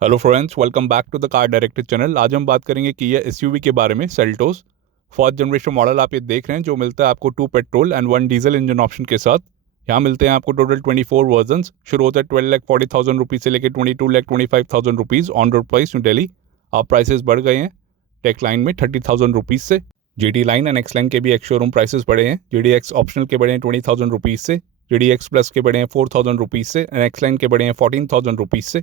Hello friends, welcome back to the car director channel. आज हम बात करेंगे किया एसयूवी के बारे में। सेल्टोस फर्स्ट जनरेशन मॉडल आप ये देख रहे हैं, जो मिलता है आपको 2 petrol and 1 diesel engine option के साथ। यहाँ मिलते हैं आपको टोटल 24 वर्जन्स। शुरू होता है 12,40,000 रुपीज़ से लेकर 22,25,000 rupees on road price new Delhi. आप प्राइसेस बढ़ गए हैं टेक लाइन में 30,000 रुपीज़ से। GT line and x line के भी एक शोरूम प्राइसेस बढ़े हैं। GDX ऑप्शनल के बढ़े हैं 20,000 रुपीज़ से, GDX प्लस के बढ़े हैं 4,000 रुपीज़ से एंड एक्स लाइन के बढ़े हैं 14,000 रुपीज़ से।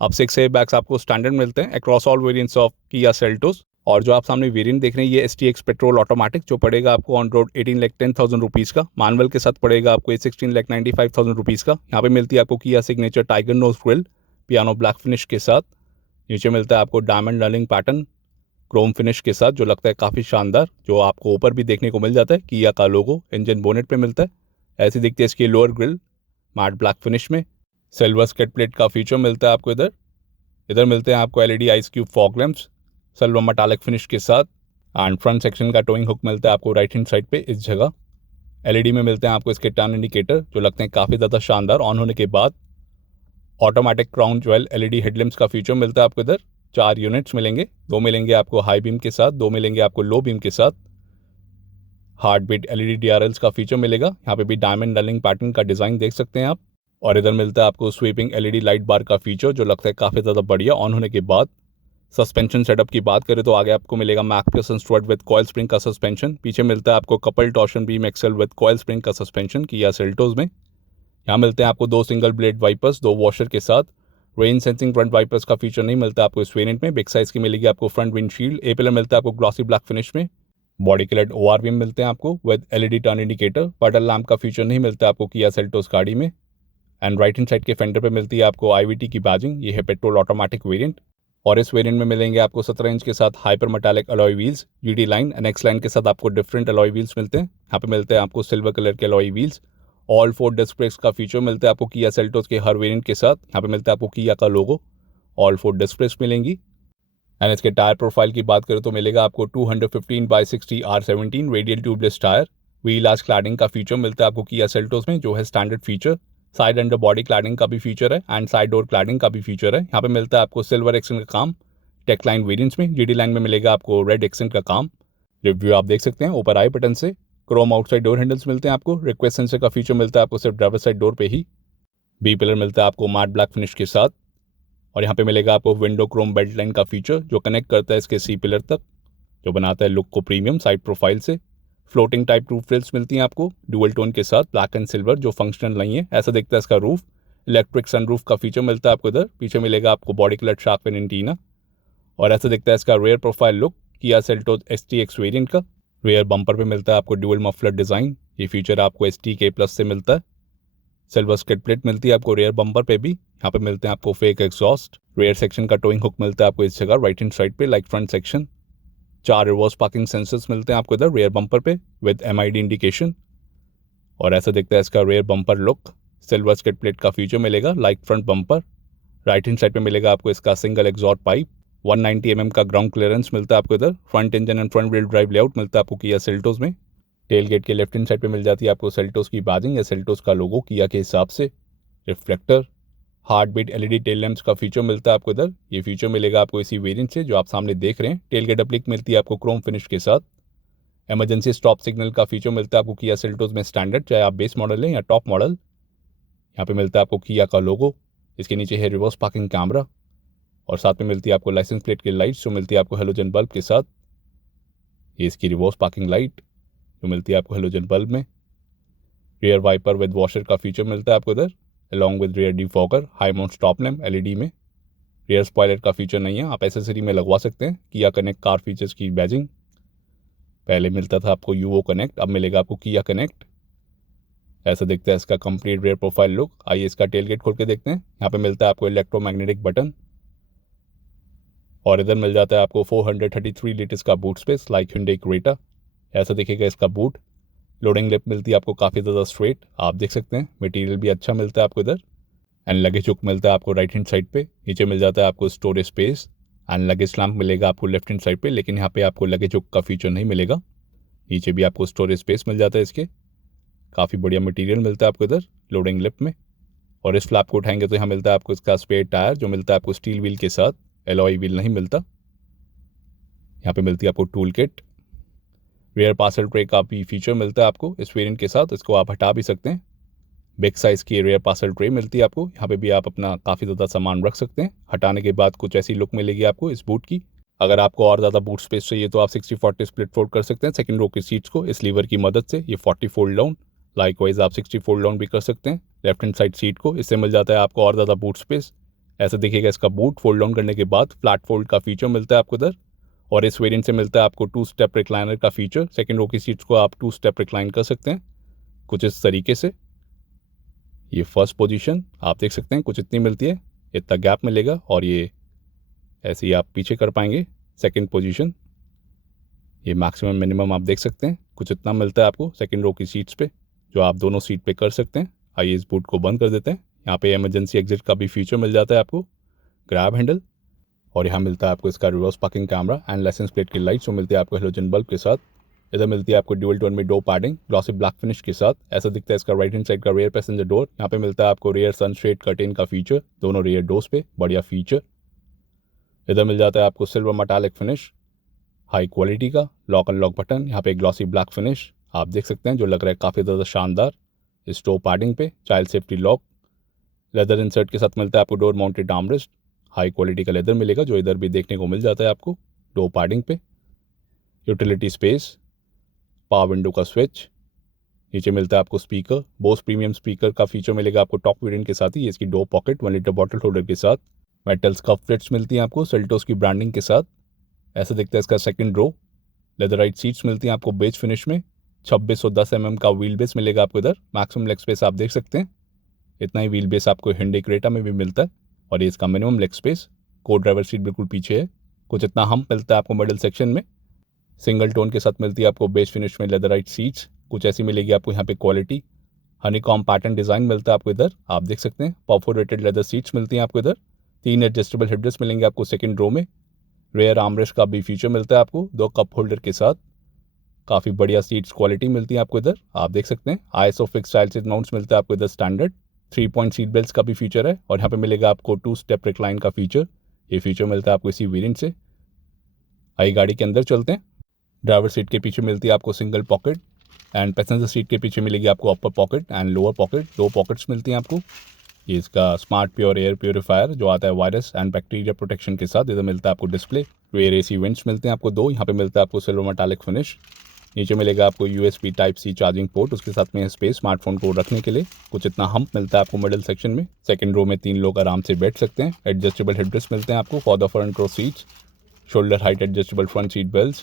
अब 6 एयरबैग्स आपको स्टैंडर्ड मिलते हैं across all variants of Kia Seltos. और जो आप सामने वेरिएंट देख रहे हैं ये STX पेट्रोल ऑटोमेटिक, जो पड़ेगा आपको ऑन रोड 18,10,000 रुपीज़ का। मैनुअल के साथ पड़ेगा आपको ये 16,95,000 रुपीज़ का। यहाँ पे मिलती है आपको Kia signature tiger nose grille piano black finish के साथ। नीचे मिलता है आपको diamond knurling pattern chrome finish के साथ, जो लगता है काफ़ी शानदार, जो आपको ऊपर भी देखने को मिल जाता है। किया का लोगो इंजन बोनेट पे मिलता है। ऐसी दिखती है इसकी lower grill matte black finish में। सिल्वर स्केट प्लेट का फीचर मिलता है आपको इधर मिलते हैं आपको LED ice cube fog lamps silver metallic finish के साथ। एंड फ्रंट सेक्शन का टोइंग हुक मिलता है आपको राइट हैंड साइड पे इस जगह। LED में मिलते हैं आपको इसके टर्न इंडिकेटर, जो लगते हैं काफ़ी ज़्यादा शानदार ऑन होने के बाद। Automatic crown jewel LED headlamps का फीचर मिलता है आपको 4 यूनिट्स मिलेंगे। 2 मिलेंगे आपको हाई बीम के साथ, 2 मिलेंगे आपको लो बीम के साथ। हार्ट बीट LED DRLs का फीचर मिलेगा। यहाँ पे भी डायमंड रनिंग पैटर्न का डिज़ाइन देख सकते हैं आप। और इधर मिलता है आपको स्वीपिंग LED लाइट बार का फीचर, जो लगता है काफ़ी ज़्यादा बढ़िया ऑन होने के बाद। सस्पेंशन सेटअप की बात करें तो आगे आपको मिलेगा McPherson strut with coil spring का सस्पेंशन। पीछे मिलता है आपको couple torsion beam axle with coil spring का सस्पेंशन किया सेल्टोस में। यहाँ मिलते हैं आपको 2 सिंगल ब्लेड वाइपर्स 2 वॉशर के साथ। रेन सेंसिंग फ्रंट वाइपर्स का फीचर नहीं मिलता आपको इस वेरिएंट में। बिग साइज की मिलेगी आपको फ्रंट विंडशील्ड। ए पिलर मिलता है आपको ग्लॉसी ब्लैक फिनिश में। बॉडी कलर्ड ORV मिलते हैं आपको विद LED टर्न इंडिकेटर। पडल लैम्प का फीचर नहीं मिलता आपको किया सेल्टोस गाड़ी में। एंड राइट हैंड साइड के फेंडर पे मिलती है आपको IVT की बैजिंग। ये है पेट्रोल ऑटोमेटिक वेरिएंट। और इस वेरिएंट में मिलेंगे आपको 17 इंच के साथ hyper metallic alloy wheels. GT line and x line के साथ आपको डिफरेंट अलॉय व्हील्स मिलते हैं। यहाँ पे मिलते हैं आपको सिल्वर कलर के alloy wheels. All 4 disc brakes का फीचर मिलता है आपको किया सेल्टोस के हर वेरिएंट के साथ। यहाँ पे मिलता है आपको किया का लोगो। ऑल 4 डिस्क ब्रेक्स मिलेंगी। एंड इसके टायर प्रोफाइल की बात करें तो मिलेगा आपको 215/60 R17 radial tubeless tyre. Wheel arch cladding का फीचर मिलता है आपको किया सेल्टोस में, जो है standard feature. Side under body cladding का भी फीचर है एंड साइड डोर क्लैडिंग का भी फीचर है। यहाँ पे मिलता है आपको सिल्वर एक्सेंट का काम टेक लाइन वेरिएंट्स में। GT लाइन में मिलेगा आपको रेड एक्सेंट का काम। रिव्यू आप देख सकते हैं ऊपर आई बटन से। क्रोम आउटसाइड डोर हैंडल्स मिलते हैं आपको। रिक्वेस्ट सेंसर का फीचर मिलता है आपको सिर्फ ड्राइवर साइड डोर पे ही। बी पिलर मिलता है आपको मैट ब्लैक फिनिश के साथ। और यहाँ पे मिलेगा आपको विंडो क्रोम बेल्ट लाइन का फीचर, जो कनेक्ट करता है इसके C पिलर तक, जो बनाता है लुक को प्रीमियम साइड प्रोफाइल से। फ्लोटिंग टाइप रूफ रेल्स मिलती हैं आपको डुअल टोन के साथ ब्लैक एंड सिल्वर, जो फंक्शनल नहीं है। ऐसा दिखता है इसका रूफ। इलेक्ट्रिक सनरूफ का फीचर मिलता है आपको पीछे मिलेगा आपको body colour shark fin antenna. और ऐसा दिखता है इसका rear profile look Kia Seltos STX variant का। रेयर बम्पर पे मिलता है आपको डुअल मफलर डिज़ाइन। ये फीचर आपको STK+ से मिलता है। सिल्वर स्किड प्लेट मिलती है आपको रेयर बम्पर पे भी। यहाँ पे मिलते हैं आपको फेक एग्जॉस्ट। रेयर सेक्शन का टोइंग हुक मिलता है आपको इस जगह राइट हैंड साइड पे like front section. 4 reverse parking sensors मिलते हैं आपको रेयर बम्पर पे विद MID इंडिकेशन। और ऐसा दिखता है इसका rear bumper look. Silver skid plate का फीचर मिलेगा like front bumper. Right hand side पे मिलेगा आपको इसका सिंगल एग्जॉस्ट पाइप। 190 mm का ग्राउंड क्लियरेंस मिलता है आपको front engine and front wheel drive layout मिलता है आपको किया सेल्टोस में। टेल गेट के लेफ्ट हैंड साइड पे मिल जाती है आपको सेल्टोस की बैजिंग या सेल्टोस का लोगो किया के हिसाब से। Reflector heart beat LED tail lamps का फीचर मिलता है आपको ये फीचर मिलेगा आपको इसी वेरिएंट से जो आप सामने देख रहे हैं। टेल गेट अप्लिक मिलती है आपको क्रोम फिनिश के साथ। इमरजेंसी स्टॉप सिग्नल का फीचर मिलता है आपको किया सेल्टोस में स्टैंडर्ड, चाहे आप बेस मॉडल लें या टॉप मॉडल। यहाँ पे मिलता है आपको किया का लोगो। इसके नीचे है रिवर्स पार्किंग कैमरा। और साथ में मिलती है आपको लाइसेंस प्लेट की लाइट, जो मिलती है आपको हेलोजन बल्ब के साथ। ये इसकी रिवर्स पार्किंग लाइट जो मिलती है आपको हेलोजन बल्ब में। रियर वाइपर विद वॉशर का फीचर मिलता है आपको along with rear defogger high mount stop lamp LED में। रियर स्पॉयलर का फीचर नहीं है, आप एसेसरी में लगवा सकते हैं। किया कनेक्ट कार फीचर्स की बैजिंग। पहले मिलता था आपको UO कनेक्ट, अब मिलेगा आपको किया कनेक्ट। ऐसा दिखता है इसका कंप्लीट रियर प्रोफाइल लुक। आइए इसका टेल गेट खोल के देखते हैं। यहाँ पे मिलता है आपको इलेक्ट्रोमैग्नेटिक बटन। और इधर मिल जाता है आपको 433 लीटर्स का boot space like Hyundai Creta. ऐसा दिखेगा इसका बूट। लोडिंग लिप मिलती है आपको काफ़ी ज़्यादा स्ट्रेट, आप देख सकते हैं। मटेरियल भी अच्छा मिलता है आपको एंड लगेज हुक मिलता है आपको राइट हैंड साइड पे। नीचे मिल जाता है आपको storage space and luggage lamp मिलेगा आपको लेफ्ट हैंड साइड पे, लेकिन यहाँ पे आपको लगेज हुक का फीचर नहीं मिलेगा। नीचे भी आपको स्टोरेज स्पेस मिल जाता है इसके। काफ़ी बढ़िया मटेरियल मिलता है आपको लोडिंग लिप में। और इस फ्लैप को उठाएंगे तो यहाँ मिलता है आपको इसका स्पेयर टायर जो मिलता है आपको स्टील व्हील के साथ, एलॉय व्हील नहीं मिलता। यहाँ पे मिलती है आपको tool kit. Rear parcel tray का भी फीचर मिलता है आपको इस वेरिएंट के साथ, इसको आप हटा भी सकते हैं। बिग साइज़ की रियर पार्सल ट्रे मिलती है आपको, यहाँ पे भी आप अपना काफ़ी ज़्यादा सामान रख सकते हैं। हटाने के बाद कुछ ऐसी लुक मिलेगी आपको इस बूट की। अगर आपको और ज़्यादा बूट स्पेस चाहिए तो आप 60-40 स्प्लिट फोल्ड कर सकते हैं सेकंड रो की सीट्स को इस लीवर की मदद से। ये 40 फोल्ड डाउन, लाइकवाइज आप 60 फोल्ड डाउन भी कर सकते हैं लेफ्ट हैंड साइड सीट को, इससे मिल जाता है आपको और ज़्यादा बूट स्पेस। ऐसा दिखेगा इसका बूट। फोल्ड डाउन करने के बाद फ्लैट फोल्ड का फीचर मिलता है आपको इधर, और इस वेरिएंट से मिलता है आपको 2 स्टेप रिक्लाइनर का फीचर। सेकंड रो की सीट्स को आप 2 स्टेप रिक्लाइन कर सकते हैं कुछ इस तरीके से। ये फर्स्ट पोजीशन आप देख सकते हैं कुछ इतनी मिलती है, इतना गैप मिलेगा, और ये ऐसे ही आप पीछे कर पाएंगे। सेकंड पोजीशन ये मैक्सिमम मिनिमम आप देख सकते हैं कुछ इतना मिलता है आपको सेकंड रो की सीट्स पे, जो आप दोनों सीट पे कर सकते हैं। आइए इस बूट को बंद कर देते हैं। यहाँ पे इमरजेंसी एग्जिट का भी फीचर मिल जाता है आपको, ग्रैब हैंडल, और यहाँ मिलता है आपको इसका reverse parking camera and licence plate की लाइट जो मिलती है आपको हेलोजन बल्ब के साथ। इधर मिलती है आपको ड्यूल टोन में door padding glossy black finish के साथ। ऐसा दिखता है इसका राइट हैंड साइड का रियर पैसेंजर डोर। यहाँ पे मिलता है आपको रियर सनशेड कर्टेन का फीचर दोनों रियर डोर्स पे, बढ़िया फीचर। इधर मिल जाता है आपको silver metallic finish high quality का लॉक अनलॉक बटन, यहाँ पे ग्लॉसी ब्लैक फिनिश आप देख सकते हैं जो लग रहा है काफ़ी ज़्यादा शानदार। इस डोर पैडिंग पे child safety lock, leather insert के साथ मिलता है आपको door mounted armrest, high quality का लेदर मिलेगा जो इधर भी देखने को मिल जाता है आपको डोर पैडिंग पे। यूटिलिटी स्पेस, पावर विंडो का स्विच, नीचे मिलता है आपको स्पीकर, बोस प्रीमियम स्पीकर का फीचर मिलेगा आपको टॉप वेरिएंट के साथ ही। इसकी door pocket 1 litre bottle holder के साथ, मेटल स्कफ प्लेट्स मिलती हैं आपको सेल्टोस की ब्रांडिंग के साथ। ऐसा दिखता है इसका सेकंड रो। लेदराइट सीट्स मिलती हैं आपको बेज फिनिश में। 2610 mm का व्हील बेस मिलेगा आपको इधर। मैक्सिमम लेग स्पेस आप देख सकते हैं, इतना ही व्हील बेस आपको हिंडे क्रेटा में भी मिलता है, और ये इसका मिनिमम लेग स्पेस। को ड्राइवर सीट बिल्कुल पीछे है, कुछ इतना हम्प मिलता है आपको मिडिल सेक्शन में। सिंगल टोन के साथ मिलती है आपको बेस फिनिश में लेदराइट सीट्स, कुछ ऐसी मिलेगी आपको यहाँ पे क्वालिटी। हनीकॉम पैटर्न डिज़ाइन मिलता है आपको इधर, आप देख सकते हैं। परफोरेटेड लेदर सीट्स मिलती हैं आपको इधर। 3 एडजस्टेबल हेडरेस्ट मिलेंगे आपको सेकंड रो में। रेयर आर्मरेस्ट का भी फीचर मिलता है आपको 2 कप होल्डर के साथ। काफ़ी बढ़िया सीट्स क्वालिटी मिलती है आपको इधर, आप देख सकते हैं। ISO fix style seat mounts मिलता है आपको इधर स्टैंडर्ड। 3 पॉइंट सीट बेल्ट का भी फीचर है, और यहाँ पे मिलेगा आपको 2 स्टेप रिक्लाइन का फीचर। ये फीचर मिलता है आपको इसी वेरिएंट से। आइए गाड़ी के अंदर चलते हैं। ड्राइवर सीट के पीछे मिलती है आपको single pocket, and passenger seat के पीछे मिलेगी आपको upper pocket and lower pocket, 2 pockets मिलती हैं आपको। ये इसका स्मार्ट प्योर एयर प्योरीफायर जो आता है वायरस एंड बैक्टीरिया प्रोटेक्शन के साथ। इधर मिलता है आपको डिस्प्ले। रेयर AC वेंट्स मिलते हैं आपको 2, यहाँ पे मिलता है आपको सिल्वर मेटालिक फिनिश। नीचे मिलेगा आपको USB Type-C चार्जिंग पोर्ट, उसके साथ में स्पेस स्मार्टफोन को रखने के लिए। कुछ इतना हम्प मिलता है आपको मिडिल सेक्शन में। सेकंड रो में 3 लोग आराम से बैठ सकते हैं। एडजस्टेबल हेडरेस्ट मिलते हैं आपको for the front row seats. Shoulder height adjustable front seat belt,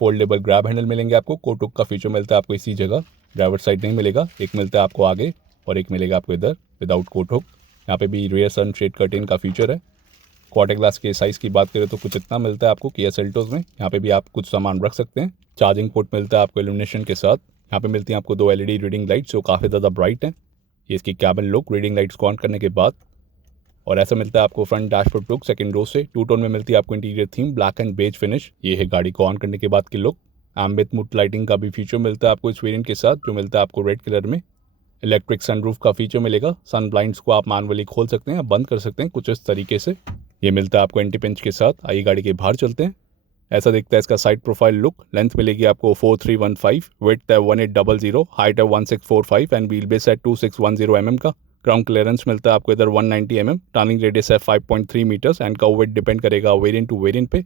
foldable grab handle मिलेंगे आपको। कोट हुक का फीचर मिलता है आपको इसी जगह, ड्राइवर साइड नहीं मिलेगा। एक मिलता है आपको आगे और एक मिलेगा आपको इधर विदाउट कोट हुक। यहाँ पे भी रियर सन शेड कर्टेन का फीचर है। क्वार्टर ग्लास के साइज़ की बात करें तो कुछ इतना मिलता है आपको किया सेल्टोस में। यहाँ पे भी आप कुछ सामान रख सकते हैं। चार्जिंग पोर्ट मिलता है आपको इल्यूमिनेशन के साथ। यहाँ पे मिलती हैं आपको 2 LED रीडिंग लाइट्स जो काफ़ी ज़्यादा ब्राइट हैं। ये इसकी कैबिन लुक रीडिंग लाइट्स को ऑन करने के बाद। और ऐसा मिलता है आपको front dashboard look second row से। 2 टोन में मिलती है आपको interior theme black and beige finish. ये है गाड़ी को ऑन करने के बाद की लुक। एम्बिएंट मूड लाइटिंग का भी फीचर मिलता है आपको इस वेरिएंट के साथ, जो मिलता है आपको रेड कलर में। इलेक्ट्रिक सनरूफ का फीचर मिलेगा। सन ब्लाइंड्स को आप मैनुअली खोल सकते हैं, बंद कर सकते हैं कुछ इस तरीके से। ये मिलता है आपको एंटी पिंच के साथ। आइए गाड़ी के बाहर चलते हैं। ऐसा दिखता है इसका साइड प्रोफाइल लुक। लेंथ मिलेगी आपको 4315, विड्थ है 1800, हाइट है 1645 एंड व्हील बेस है 2610 mm का। ग्राउंड क्लियरेंस मिलता है आपको इधर 190 mm। टर्निंग रेडियस है 5.3 metres and kerb weight depend करेगा वेरिएंट टू वेरिएंट पे।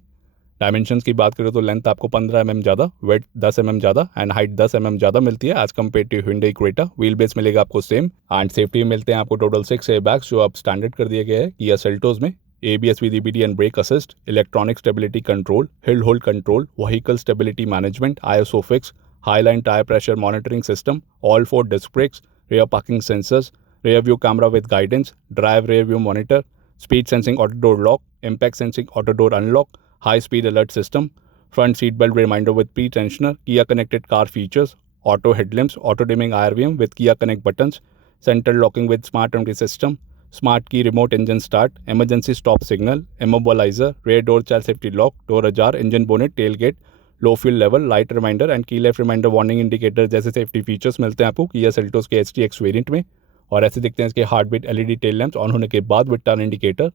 डायमेंशंस की बात करें तो लेंथ आपको 15 mm ज़्यादा, वेट 10 mm ज़्यादा एंड हाइट 10 mm ज़्यादा मिलती है as compared to Hyundai Creta। Wheel base मिलेगा आपको सेम एंड सेफ्टी मिलते हैं आपको टोटल 6 एयरबैग्स जो अब स्टैंडर्ड कर दिए गए हैं किया सेल्टोस में। ABS with EBD and brake assist, electronic stability control, hill hold control, vehicle stability management, ISOFIX, highline tire pressure monitoring system, all 4 disc brakes, rear parking sensors, rear view camera with guidance, drive rear view monitor, speed sensing auto door lock, impact sensing auto door unlock, high speed alert system, front seat belt reminder with pre-tensioner, Kia connected car features, auto headlamps, auto dimming IRVM with Kia Connect buttons, central locking with smart entry system, smart key remote engine start, emergency stop signal, immobiliser, rear door child safety lock, door ajar, engine bonnet, tail gate, low fuel level, light reminder and key left reminder warning indicator जैसे safety features मिलते हैं आपको Kia Seltos के HTX variant में। और ऐसे दिखते हैं इसके heart beat LED tail lamps on होने के बाद विद टर्न इंडिकेटर।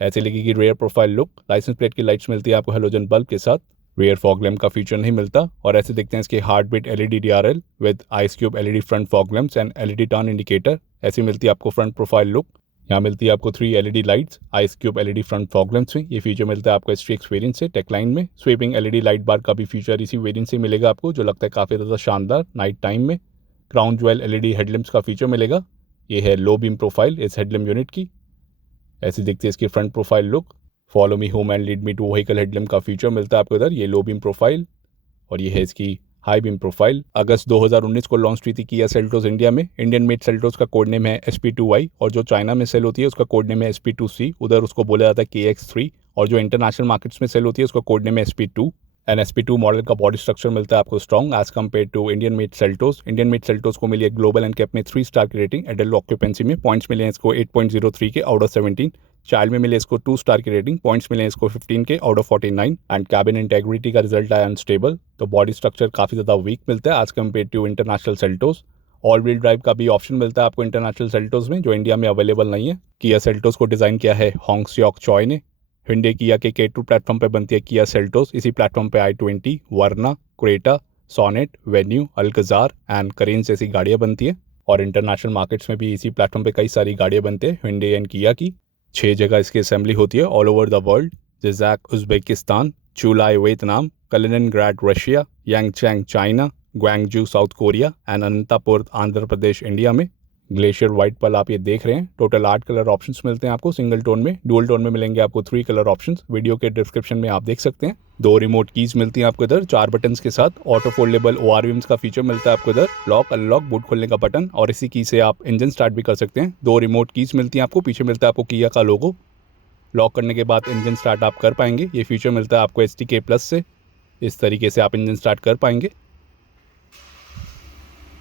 ऐसे लगेगी rear profile look. Licence plate की लाइट्स मिलती है आपको हेलोजन बल्ब के साथ। रेयर फॉग लैम्प का फीचर नहीं मिलता। और ऐसे दिखते हैं इसके heart beat LED DRL with ice cube LED front fog lamps and LED turn indicator. ऐसी मिलती है आपको फ्रंट प्रोफाइल लुक। यहाँ मिलती है आपको 3 LED lights ice cube LED front fog lamps में। ये फीचर मिलता है आपको STX वेरिएंट से टेकलाइन में। स्वीपिंग एलईडी लाइट बार का भी फीचर इसी वेरिएंट से मिलेगा आपको, जो लगता है काफ़ी ज़्यादा शानदार नाइट टाइम में। क्राउन ज्वेल एलईडी हेडलैम्प्स का फीचर मिलेगा। ये है लो बीम प्रोफाइल इस हेडलैम्प यूनिट की। ऐसी दिखती है इसकी front profile look. Follow me home and lead me to vehicle headlamp का फीचर मिलता है आपको इधर। ये लो बीम प्रोफाइल और ये है इसकी हाई बीम प्रोफाइल। अगस्त 2019 को लॉन्च हुई थी किया सेल्टोस इंडिया में। इंडियन मेड सेल्टोस का कोड नेम है SP2i और जो चाइना में सेल होती है उसका कोड नेम है SP2C। उधर उसको बोला जाता है KX3 और जो इंटरनेशनल मार्केट्स में सेल होती है उसका कोड नेम है SP2। एंड SP2 मॉडल का बॉडी स्ट्रक्चर मिलता है आपको strong as compared to Indian made Seltos. Indian made Seltos को मिली है ग्लोबल एंड कैप में 3 स्टार की रेटिंग। एडल्ट ऑक्यूपेंसी में पॉइंट्स मिले हैं इसको 8.03 के आउट ऑफ 17। चाइल्ड में मिले इसको 2 स्टार की रेटिंग। पॉइंट्स मिले इसको 15 के out of 49। And cabin integrity का रिजल्ट आया अनस्टेबल। तो बॉडी स्ट्रक्चर काफ़ी ज़्यादा वीक मिलता है as compared to international Seltos. All wheel drive का भी ऑप्शन मिलता है आपको इंटरनेशनल सेल्टोस में, जो इंडिया में अवेलेबल नहीं है। किया सेल्टोस को डिज़ाइन किया है होंग सियोक चॉय ने। हिंडे किया के K2 प्लेटफॉर्म पे बनती है किया सेल्टोस। इसी प्लेटफॉर्म पे i20, Verna, Creta, Sonet, Venue, Alcazar and Carens जैसी गाड़ियाँ बनती है। और इंटरनेशनल मार्केट्स में भी इसी प्लेटफॉर्म पे कई सारी गाड़ियाँ बनते हैं हिंडे एंड किया की। 6 जगह इसकी असेंबली होती है all over the world. Jizzakh Uzbekistan, Chu Lai Vietnam, Kaliningrad Russia, Yancheng China, Gwangju South Korea and Anantapur Andhra Pradesh India में। ग्लेशियर वाइट पल आप ये देख रहे हैं। टोटल 8 कलर ऑप्शंस मिलते हैं आपको सिंगल टोन में। डुअल टोन में मिलेंगे आपको 3 कलर ऑप्शंस। वीडियो के डिस्क्रिप्शन में आप देख सकते हैं। 2 रिमोट कीज मिलती हैं आपको इधर 4 बटन्स के साथ। ऑटो फोल्डेबल ORVMs का फीचर मिलता है आपको इधर। लॉक अनलॉक बूट खोलने का बटन और इसी की से आप इंजन स्टार्ट भी कर सकते हैं। 2 रिमोट कीज मिलती हैं आपको। पीछे मिलता है आपको किया का लोगो। लॉक करने के बाद इंजन स्टार्ट आप कर पाएंगे। ये फीचर मिलता है आपको STK+ से। इस तरीके से आप इंजन स्टार्ट कर पाएंगे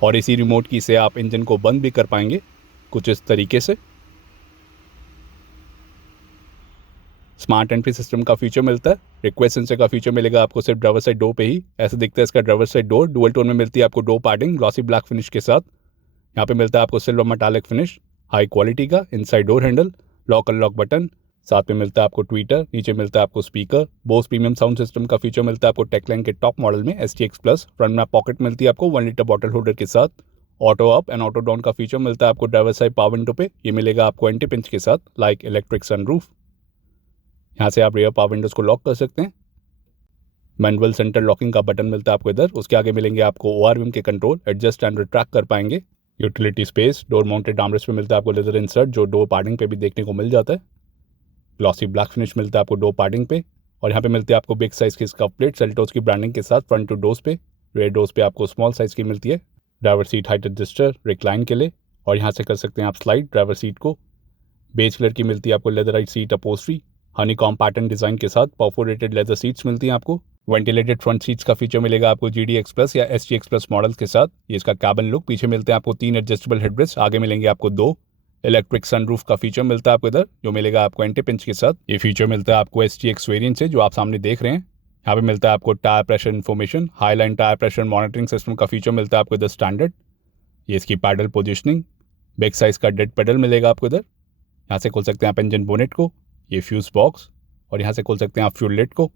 और इसी रिमोट की से आप इंजन को बंद भी कर पाएंगे कुछ इस तरीके से। स्मार्ट एंट्री सिस्टम का फीचर मिलता है। रिक्वेस्ट सेंसर का फीचर मिलेगा आपको सिर्फ ड्राइवर साइड डोर पे ही। ऐसे दिखता है इसका driver side door. Dual tone में मिलती है आपको door padding glossy black finish के साथ। यहाँ पे मिलता है आपको silver metallic finish high quality का। Inside door handle, lock unlock button, साथ में मिलता है आपको ट्विटर। नीचे मिलता है आपको speaker. Bose premium sound system का फीचर मिलता है आपको टेकलाइन के टॉप मॉडल में STX+। फ्रंट में पॉकेट मिलती है आपको 1 लीटर बॉटल होल्डर के साथ। Auto up and auto down का फीचर मिलता है आपको ड्राइवर साइड पावर विंडो पे। ये मिलेगा आपको एंटी पिंच के साथ लाइक इलेक्ट्रिक सनरूफ। यहाँ से आप रियर पावर विंडोज को लॉक कर सकते हैं। मैनुअल सेंटर लॉकिंग का बटन मिलता है आपको इधर। उसके आगे मिलेंगे आपको ORVM के कंट्रोल, एडजस्ट एंड रिट्रैक्ट कर पाएंगे। Utility space, door mounted armrest पे मिलता है आपको लेदर इंसर्ट, जो डोर पैडिंग पे भी देखने को मिल जाता है। ग्लॉसी ब्लैक फिनिश मिलता है आपको डोर पैडिंग पे। और यहाँ पे मिलती है आपको बिग साइज की स्कफ प्लेट सेल्टोस की ब्रांडिंग के साथ फ्रंट टू डोर्स पे। रेयर डोर्स पे आपको स्मॉल साइज की मिलती है। Driver seat height adjuster recline के लिए और यहाँ से कर सकते हैं आप स्लाइड ड्राइवर सीट को। बेज कलर की मिलती है आपको leatherette seat अपोस्ट्री honeycomb pattern design के साथ। परफोरेटेड लेदर सीट्स मिलती हैं आपको। वेंटिलेटेड फ्रंट सीट्स का फीचर मिलेगा आपको GDX+ या STX+ मॉडल के साथ। ये इसका कैबिन लुक। पीछे मिलते हैं आपको 3 एडजस्टेबल हेडरेस्ट, आगे मिलेंगे आपको 2। इलेक्ट्रिक सनरूफ का फीचर मिलता है आपको इधर, जो मिलेगा आपको एंटी पिंच के साथ। ये फीचर मिलता है आपको STX वेरिएंट से, जो आप सामने देख रहे हैं। यहाँ पे मिलता है आपको tyre pressure information, highline tyre pressure monitoring system का फीचर मिलता है आपको इधर स्टैंडर्ड। ये इसकी पैडल पोजिशनिंग, बिग साइज का डेड पेडल मिलेगा आपको इधर। यहाँ से खोल सकते हैं आप इंजन बोनेट को। ये फ्यूज बॉक्स और यहाँ से खोल सकते हैं आप फ्यूल लिड को।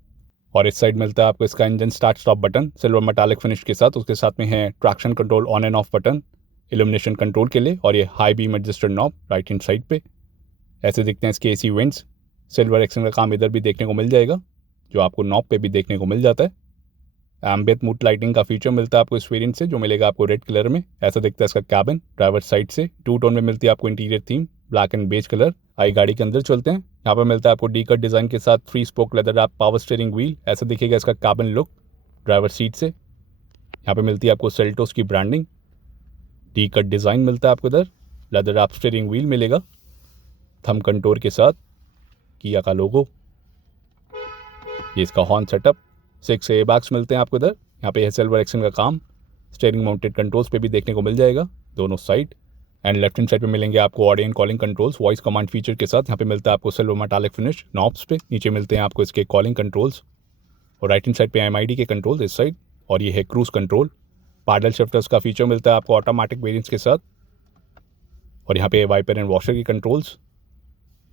और इस साइड मिलता है आपको इसका engine start stop button silver metallic finish के साथ। उसके साथ में है traction control on end off button illumination control के लिए और ये high beam adjusted knob right hand side पे। ऐसे दिखते हैं इसके AC वेंट्स। सिल्वर एक्शन का काम इधर भी देखने को मिल जाएगा, जो आपको नॉब पे भी देखने को मिल जाता है। एम्बियंट मूड लाइटिंग का फीचर मिलता है आपको इस वेरिएंट से, जो मिलेगा आपको रेड कलर में। ऐसा दिखता है इसका कैबिन ड्राइवर साइड से। 2 टोन में मिलती है आपको interior theme black and beige colour. आई गाड़ी के अंदर चलते हैं। यहाँ पर मिलता है आपको डी कट डिजाइन के साथ 3 spoke leather wrap power steering wheel. ऐसा दिखेगा इसका कैबिन लुक ड्राइवर सीट से। यहाँ पे मिलती है आपको सेल्टोस की ब्रांडिंग, डी कट डिजाइन मिलता है आपको इधर। लेदर रैप स्टीयरिंग व्हील मिलेगा थंब कंट्रोल के साथ, किया का लोगो। ये इसका हॉर्न सेटअप। 6 एयरबैग्स मिलते हैं आपको इधर। यहाँ पे है सिल्वर एक्शन का काम। स्टीयरिंग माउंटेड कंट्रोल्स पे भी देखने को मिल जाएगा दोनों side. And left hand side पे मिलेंगे आपको audio and calling controls voice command feature के साथ। यहाँ पे मिलता है आपको सिल्वर मेटालिक फिनिश नॉब्स पे। नीचे मिलते हैं आपको इसके कॉलिंग कंट्रोल्स और राइट हैंड साइड पे MID के कंट्रोल्स इस साइड। और ये है क्रूज कंट्रोल। पैडल शिफ्टर्स का फीचर मिलता है आपको ऑटोमेटिक वेरिएंट्स के साथ। और यहाँ पे वाइपर एंड वॉशर की कंट्रोल्स।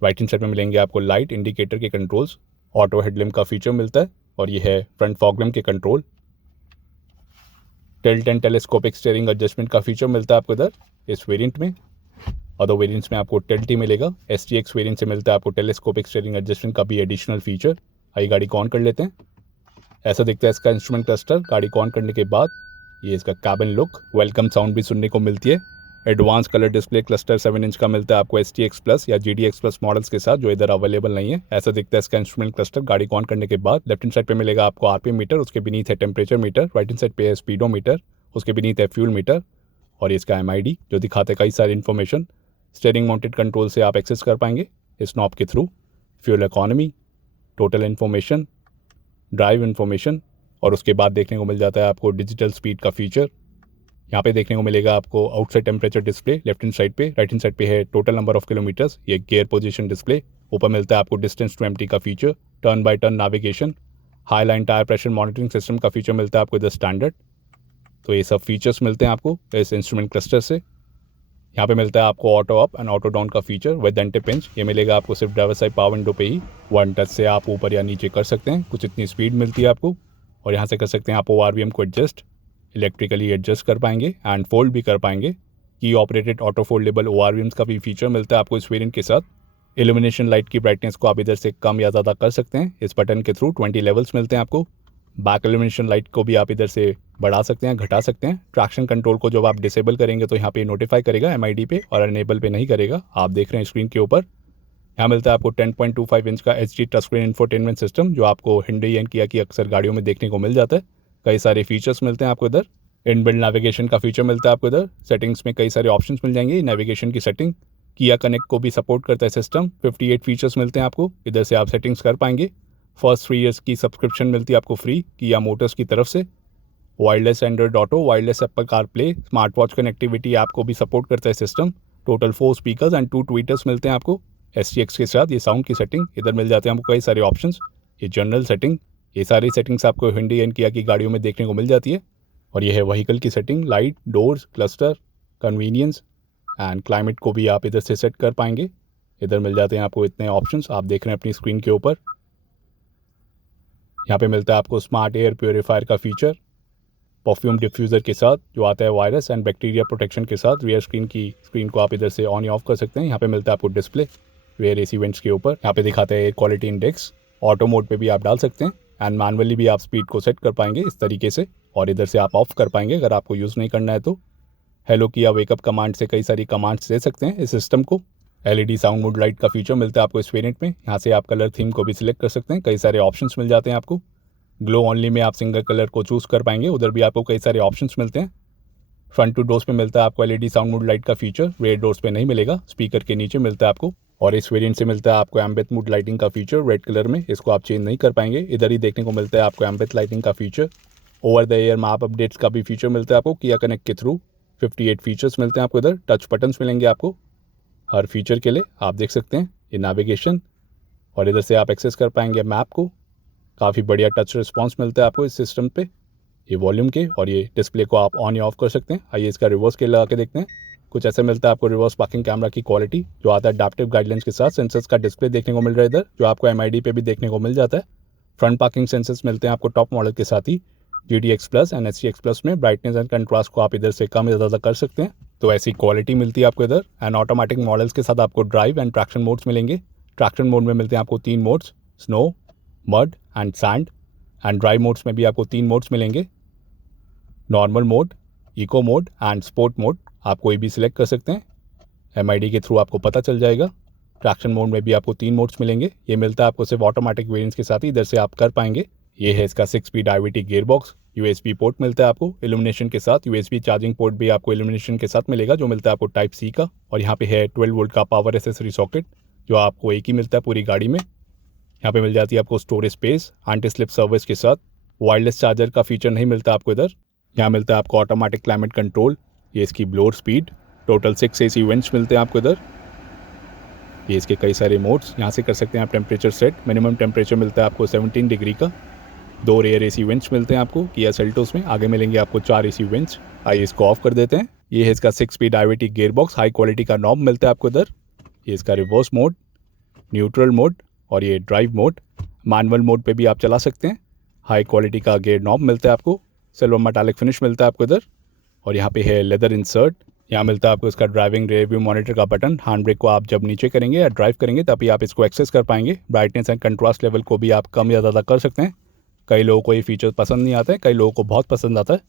राइट हैंड साइड में मिलेंगे आपको लाइट इंडिकेटर के कंट्रोल्स, ऑटो हेडलैम्प का फीचर मिलता है और ये है फ्रंट फॉग लैम्प के control. Tilt and telescopic steering adjustment का फीचर मिलता है आपको इधर इस वेरिएंट में। अदर वेरिएंट्स में आपको टिल्ट ही मिलेगा। STX वेरिएंट से मिलता है आपको टेलीस्कोपिक स्टीयरिंग एडजस्टमेंट का भी एडिशनल फीचर। आइए गाड़ी को ऑन कर लेते हैं। ऐसा दिखता है इसका इंस्ट्रूमेंट क्लस्टर। गाड़ी को ऑन करने के बाद ये इसका कैबिन लुक, वेलकम साउंड भी सुनने को मिलती है। Advance colour display cluster 7 inch का मिलता है आपको STX प्लस या GDX प्लस मॉडल्स के साथ, जो इधर अवेलेबल नहीं है। ऐसा दिखता है इसका इंस्ट्रूमेंट क्लस्टर। गाड़ी को ऑन करने के बाद लेफ्ट हैंड साइड पे मिलेगा आपको RPM मीटर, उसके बीनीथ है temperature metre. Right hand side पे है स्पीडोमीटर, उसके बीनीथ है फ्यूल मीटर और ये इसका MID जो दिखाते हैं कई सारी इन्फॉर्मेशन। स्टीयरिंग माउंटेड कंट्रोल से आप एक्सेस कर पाएंगे इस नॉब के through. Fuel economy, total information, drive information और उसके बाद देखने को मिल जाता है आपको डिजिटल स्पीड का फीचर। यहाँ पे देखने को मिलेगा आपको outside temperature display left hand side पे। राइट हैंड साइड पे है टोटल नंबर ऑफ किलोमीटर्स, ये गियर पोजीशन डिस्प्ले। ऊपर मिलता है आपको डिस्टेंस टू एम्प्टी का feature, turn by turn navigation, high line tyre pressure monitoring system का फीचर मिलता है आपको इधर स्टैंडर्ड। तो ये सब फीचर्स मिलते हैं आपको इस इंस्ट्रूमेंट क्लस्टर से। यहाँ पे मिलता है आपको auto up and auto down का फीचर विद एंटी पिंच। ये मिलेगा आपको सिर्फ ड्राइवर साइड पावर विंडो पे ही। वन टच से आप ऊपर या नीचे कर सकते हैं, कुछ इतनी स्पीड मिलती है आपको। और यहाँ से कर सकते हैं आप ORVM को एडजस्ट, इलेक्ट्रिकली एडजस्ट कर पाएंगे एंड फोल्ड भी कर पाएंगे। की ऑपरेटेड ऑटो फोल्डेबल ORVMs का भी फीचर मिलता है आपको इस वेरिएंट के साथ। इल्यूमिनेशन लाइट की ब्राइटनेस को आप इधर से कम या ज़्यादा कर सकते हैं इस बटन के थ्रू। 20 लेवल्स मिलते हैं आपको। बैक इल्यूमिनेशन लाइट को भी आप इधर से बढ़ा सकते हैं, घटा सकते हैं। ट्रैक्शन कंट्रोल को जब आप डिसेबल करेंगे तो यहाँ पे नोटिफाई करेगा MID पे और अनेबल पे नहीं करेगा। आप देख रहे हैं स्क्रीन के ऊपर। यहाँ मिलता है आपको 10.25 इंच का HD touch screen infotainment system, जो आपको हिंडई एंड किया की अक्सर गाड़ियों में देखने को मिल जाता है। कई सारे फीचर्स मिलते हैं आपको इधर। इनबिल्ट नेविगेशन का फीचर मिलता है आपको इधर। सेटिंग्स में कई सारे ऑप्शंस मिल जाएंगे नेविगेशन की सेटिंग। किया कनेक्ट को भी सपोर्ट करता है सिस्टम। 58 फीचर्स मिलते हैं आपको, इधर से आप सेटिंग्स कर पाएंगे। फर्स्ट 3 ईयर्स की सब्सक्रिप्शन मिलती है आपको फ्री किया मोटर्स की तरफ से। Wireless Android auto, wireless Apple CarPlay, smart watch connectivity app को भी सपोर्ट करता है system. Total 4 speakers and 2 tweeters मिलते हैं आपको STX के साथ। ये साउंड की सेटिंग इधर मिल जाते हैं आपको कई सारे ऑप्शंस। ये जनरल सेटिंग, ये सारी सेटिंग्स आपको हिंडई एंड किया की गाड़ियों में देखने को मिल जाती है। और ये है व्हीकल की setting, light, doors, cluster, convenience and climate को भी आप इधर से सेट कर पाएंगे। इधर मिल जाते हैं आपको इतने ऑप्शंस, आप देख रहे हैं अपनी स्क्रीन के ऊपर। यहाँ पे मिलता है आपको स्मार्ट एयर प्योरीफायर का फीचर, परफ्यूम डिफ्यूज़र के साथ जो आता है वायरस एंड बैक्टीरिया प्रोटेक्शन के साथ। रियर स्क्रीन को आप इधर से ऑन या ऑफ कर सकते हैं। यहाँ पे मिलता है आपको डिस्प्ले रियर AC वेंट्स के ऊपर। यहाँ पे दिखाते हैं air quality index. Auto mode पे भी आप डाल सकते हैं एंड मैनुअली भी आप स्पीड को सेट कर पाएंगे इस तरीके से, और इधर से आप ऑफ कर पाएंगे अगर आपको यूज़ नहीं करना है तो। हेलो किया वेकअप कमांड से कई सारी कमांड्स दे सकते हैं इस सिस्टम को। LED साउंड मोड लाइट का फीचर मिलता है आपको इस वेरिएंट में। यहाँ से आप कलर थीम को भी सिलेक्ट कर सकते हैं, कई सारे ऑप्शंस मिल जाते हैं आपको। ग्लो ओनली में आप सिंगल कलर को चूज़ कर पाएंगे, उधर भी आपको कई सारे ऑप्शंस मिलते हैं। फ्रंट टू डोर्स पे मिलता है आपको LED साउंड मोड लाइट का फीचर, रेड डोर्स पे नहीं मिलेगा, स्पीकर के नीचे मिलता है आपको। और इस वेरिएंट से मिलता है आपको एम्बिएंट मोड लाइटिंग का फीचर रेड कलर में, इसको आप चेंज नहीं कर पाएंगे। इधर ही देखने को मिलता है आपको एम्बिएंट लाइटिंग का feature. Over the air map updates का भी फीचर मिलता है आपको किया कनेक्ट के थ्रू। 58 फीचर्स मिलते हैं आपको इधर। टच बटन्स मिलेंगे आपको हर फीचर के लिए, आप देख सकते हैं। ये नेविगेशन और इधर से आप एक्सेस कर पाएंगे मैप को। काफ़ी बढ़िया टच रिस्पॉन्स मिलता है आपको इस सिस्टम पे। ये वॉल्यूम के और ये डिस्प्ले को आप ऑन या ऑफ कर सकते हैं। आइए इसका रिवर्स के लगा के देखते हैं। कुछ ऐसा मिलता है आपको रिवर्स पार्किंग कैमरा की क्वालिटी जो आता है अडैप्टिव गाइडलाइंस के साथ। सेंसर्स का डिस्प्ले देखने को मिल रहा है इधर, जो आपको MID पे भी देखने को मिल जाता है। फ्रंट पार्किंग सेंसर्स मिलते हैं आपको टॉप मॉडल के साथ ही। GTX plus and STX plus में ब्राइटनेस एंड कंट्रास्ट को आप इधर से कम या ज़्यादा कर सकते हैं, तो ऐसी क्वालिटी मिलती है आपको इधर। एंड ऑटोमेटिक मॉडल्स के साथ आपको ड्राइव एंड ट्रैक्शन मोड्स मिलेंगे। ट्रैक्शन मोड में मिलते हैं आपको 3 modes, snow, mud and sand. And drive modes में भी आपको 3 मोड्स मिलेंगे, normal mode, eco mode and sport mode. आप कोई भी सिलेक्ट कर सकते हैं, MID के थ्रू आपको पता चल जाएगा। ट्रैक्शन मोड में भी आपको 3 मोड्स मिलेंगे। ये मिलता है आपको सिर्फ ऑटोमेटिक वेरिएंट्स के साथ ही, इधर से आप कर पाएंगे। ये है इसका 6 speed IVT gear box. USB port मिलता है आपको इल्यूमिनेशन के साथ। USB चार्जिंग पोर्ट भी आपको इल्यूमिनेशन के साथ मिलेगा, जो मिलता है आपको टाइप C का। और यहाँ पे है 12 वोल्ट का पावर एसेसरी सॉकेट, जो आपको एक ही मिलता है पूरी गाड़ी में। यहाँ पे मिल जाती है आपको storage space anti slip service के साथ। वायरलेस चार्जर का फीचर नहीं मिलता आपको इधर। यहाँ मिलता है आपको ऑटोमेटिक क्लाइमेट कंट्रोल, ये इसकी blower speed. Total 6 AC vents मिलते हैं आपको इधर। ये इसके कई सारे मोड्स, यहाँ से कर सकते हैं आप टेम्परेचर सेट। मिनिमम टेम्परेचर मिलता है आपको 17 डिग्री का। 2 रेयर AC वेंट्स मिलते हैं आपको किया सेल्टोस में। आगे मिलेंगे आपको 4 AC वेंट्स। आइए इसको ऑफ कर देते हैं। ये है इसका 6 speed IVT gear box, high quality का नॉब मिलता है आपको इधर। ये इसका रिवर्स मोड, न्यूट्रल मोड और ये ड्राइव मोड। मैनुअल मोड पे भी आप चला सकते हैं। हाई क्वालिटी का गियर नॉब मिलता है आपको, सिल्वर मेटालिक फिनिश मिलता है आपको इधर। और यहाँ पे है लेदर इंसर्ट। यहाँ मिलता है आपको इसका ड्राइविंग रियर व्यू मॉनिटर का बटन। हैंड ब्रेक को आप जब नीचे करेंगे या ड्राइव करेंगे तभी आप इसको एक्सेस कर पाएंगे। ब्राइटनेस एंड कंट्रास्ट लेवल को भी आप कम या ज़्यादा कर सकते हैं। कई लोगों को ये फीचर पसंद नहीं आता है, कई लोगों को बहुत पसंद आता है।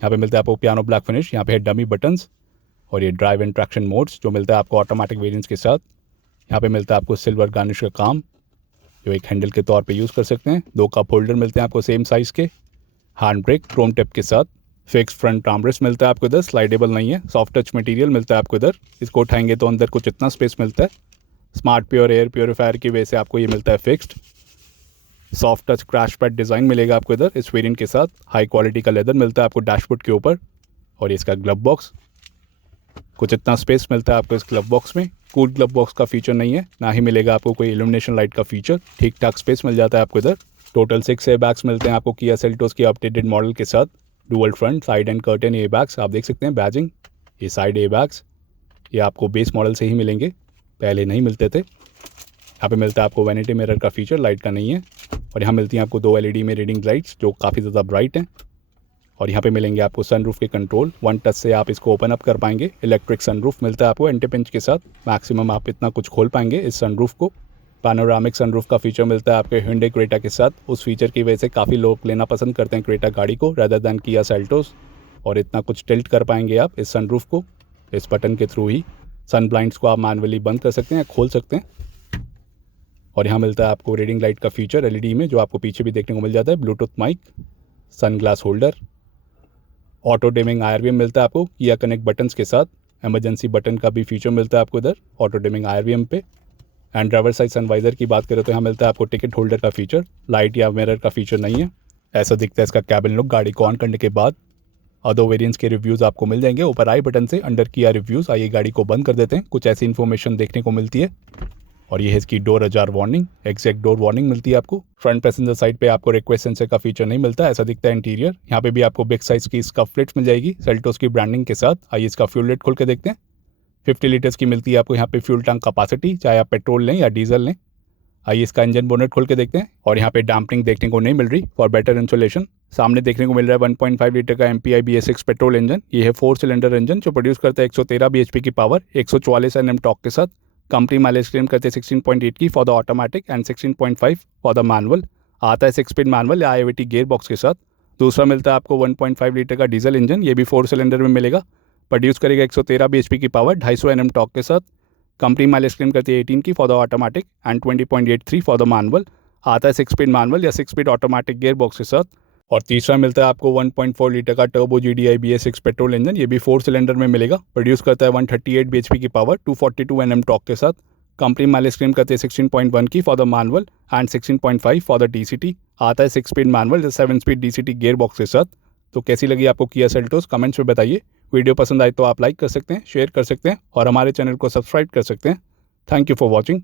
यहाँ पे मिलता है आपको पियानो ब्लैक फिनिश। यहाँ पे है डमी बटन्स और ये ड्राइव एंड ट्रैक्शन मोड्स जो मिलता है आपको ऑटोमेटिक वेरिएंट्स के साथ। यहाँ पे मिलता है आपको सिल्वर गार्निश का काम जो एक हैंडल के तौर पे यूज़ कर सकते हैं। 2 कप होल्डर मिलते हैं आपको सेम साइज़ के। हैंड ब्रेक क्रोम टिप के साथ। फिक्स फ्रंट आर्मरेस्ट मिलता है आपको इधर, स्लाइडेबल नहीं है। सॉफ्ट टच मटेरियल मिलता है आपको इधर। इसको उठाएंगे तो अंदर कुछ इतना स्पेस मिलता है। स्मार्ट प्योर एयर प्योरीफायर की वजह से आपको ये मिलता है fixed. Soft touch crash pad design मिलेगा आपको इधर इस वेरिएंट के साथ। हाई क्वालिटी का लेदर मिलता है आपको डैशबोर्ड के ऊपर। और इसका ग्लव बॉक्स, कुछ इतना स्पेस मिलता है आपको इस ग्लव बॉक्स में। कूल ग्लव बॉक्स का फीचर नहीं है, ना ही मिलेगा आपको कोई इल्यूमिनेशन लाइट का फीचर। ठीक ठाक स्पेस मिल जाता है आपको इधर। टोटल 6 एयर बैग्स मिलते हैं आपको किया सेल्टोस के अपडेटेड मॉडल के साथ। Dual front, side and curtain air bags आप देख सकते हैं। बैजिंग, ये साइड एयर बैग्स ये आपको बेस मॉडल से ही मिलेंगे, पहले नहीं मिलते थे। यहाँ पे मिलता है आपको वैनिटी मिरर का फीचर, लाइट का नहीं है। और यहाँ मिलती हैं आपको 2 LED में रीडिंग लाइट्स जो काफ़ी ज़्यादा ब्राइट हैं। और यहाँ पे मिलेंगे आपको सनरूफ के कंट्रोल, 1 टच से आप इसको ओपन अप कर पाएंगे। इलेक्ट्रिक सनरूफ मिलता है आपको एंटी पिंच के साथ। मैक्सिमम आप इतना कुछ खोल पाएंगे इस सनरूफ को। पैनोरामिक सनरूफ का फीचर मिलता है आपके Hyundai क्रेटा के साथ। उस फीचर की वजह से काफ़ी लोग लेना पसंद करते हैं क्रेटा गाड़ी को रैदर दैन किया सेल्टोस। और इतना कुछ टिल्ट कर पाएंगे आप इस सनरूफ को इस बटन के थ्रू ही। सन ब्लाइंड्स को आप मैनुअली बंद कर सकते हैं या खोल सकते हैं। और यहाँ मिलता है आपको रीडिंग लाइट का फीचर LED में, जो आपको पीछे भी देखने को मिल जाता है। Bluetooth mic, sunglass holder, auto dimming IRVM मिलता है आपको किया कनेक्ट बटन्स के साथ। एमरजेंसी बटन का भी फीचर मिलता है आपको इधर ऑटो डिमिंग IRVM पे। एंड ड्राइवर साइड सनवाइजर की बात करें तो यहाँ मिलता है आपको टिकट होल्डर का फीचर। लाइट या मिरर का फीचर नहीं है। ऐसा दिखता है इसका कैबिन लुक गाड़ी को ऑन करने के बाद। अदर वेरिएंट्स के रिव्यूज़ आपको मिल जाएंगे ऊपर आई बटन से अंडर किया रिव्यूज़। आइए गाड़ी को बंद कर देते हैं, कुछ ऐसी इन्फॉर्मेशन देखने को मिलती है। और ये है इसकी door ajar warning, exact door warning मिलती है आपको। फ्रंट पैसेंजर साइड पे आपको रिक्वेस्ट सेंसर का फीचर नहीं मिलता, ऐसा दिखता है इंटीरियर। यहाँ पे भी आपको बिग साइज की स्कफ प्लेट्स मिल जाएगी सेल्टोस की ब्रांडिंग के साथ। आइए इसका फ्यूल रेट खोल के देखते हैं। 50 लीटर्स की मिलती है आपको यहाँ पे फ्यूल टैंक कैपेसिटी, चाहे आप पेट्रोल लें या डीजल लें। आइए इसका इंजन बोनेट खोल के देखते हैं। और यहाँ पे डैम्पनिंग देखने को नहीं मिल रही फॉर बेटर इंसुलेशन। सामने देखने को मिल रहा है 1.5 लीटर का MPI BS6 पेट्रोल इंजन। ये है 4 सिलेंडर इंजन जो प्रोड्यूस करता है 113 bhp की पावर, 144 Nm टॉर्क के साथ। कंपनी माइलेज क्लेम करते हैं 16.8 की for the automatic and 16.5 for the manual. आता है 6 स्पीड मैनुअल या IVT गियर बॉक्स के साथ। दूसरा मिलता है आपको 1.5 लीटर का डीजल इंजन, ये भी 4 सिलेंडर में मिलेगा। प्रोड्यूस करेगा 113 bhp की पावर, 250 Nm टॉर्क के साथ। कंपनी माइलेज क्लेम करती है 18 की for the automatic and 20.83 for the manual. आता है 6 स्पीड मैनुअल या 6 स्पीड ऑटोमेटिक गियर बॉक्स के साथ। और तीसरा मिलता है आपको 1.4 लीटर का turbo GDI BS6 petrol engine, ये भी 4 सिलेंडर में मिलेगा। प्रोड्यूस करता है 138 bhp की पावर, 242 Nm टॉर्क के साथ। कंपनी माइलेज क्लेम करते हैं 16.1 की for the manual and 16.5 for the DCT। आता है 6 स्पीड मैनुअल या 7 स्पीड DCT गियर बॉक्स के साथ। तो कैसी लगी आपको किया सेल्टोस, कमेंट्स में बताइए। वीडियो पसंद आए तो आप लाइक कर सकते हैं, शेयर कर सकते हैं और हमारे चैनल को सब्सक्राइब कर सकते हैं। Thank you for watching.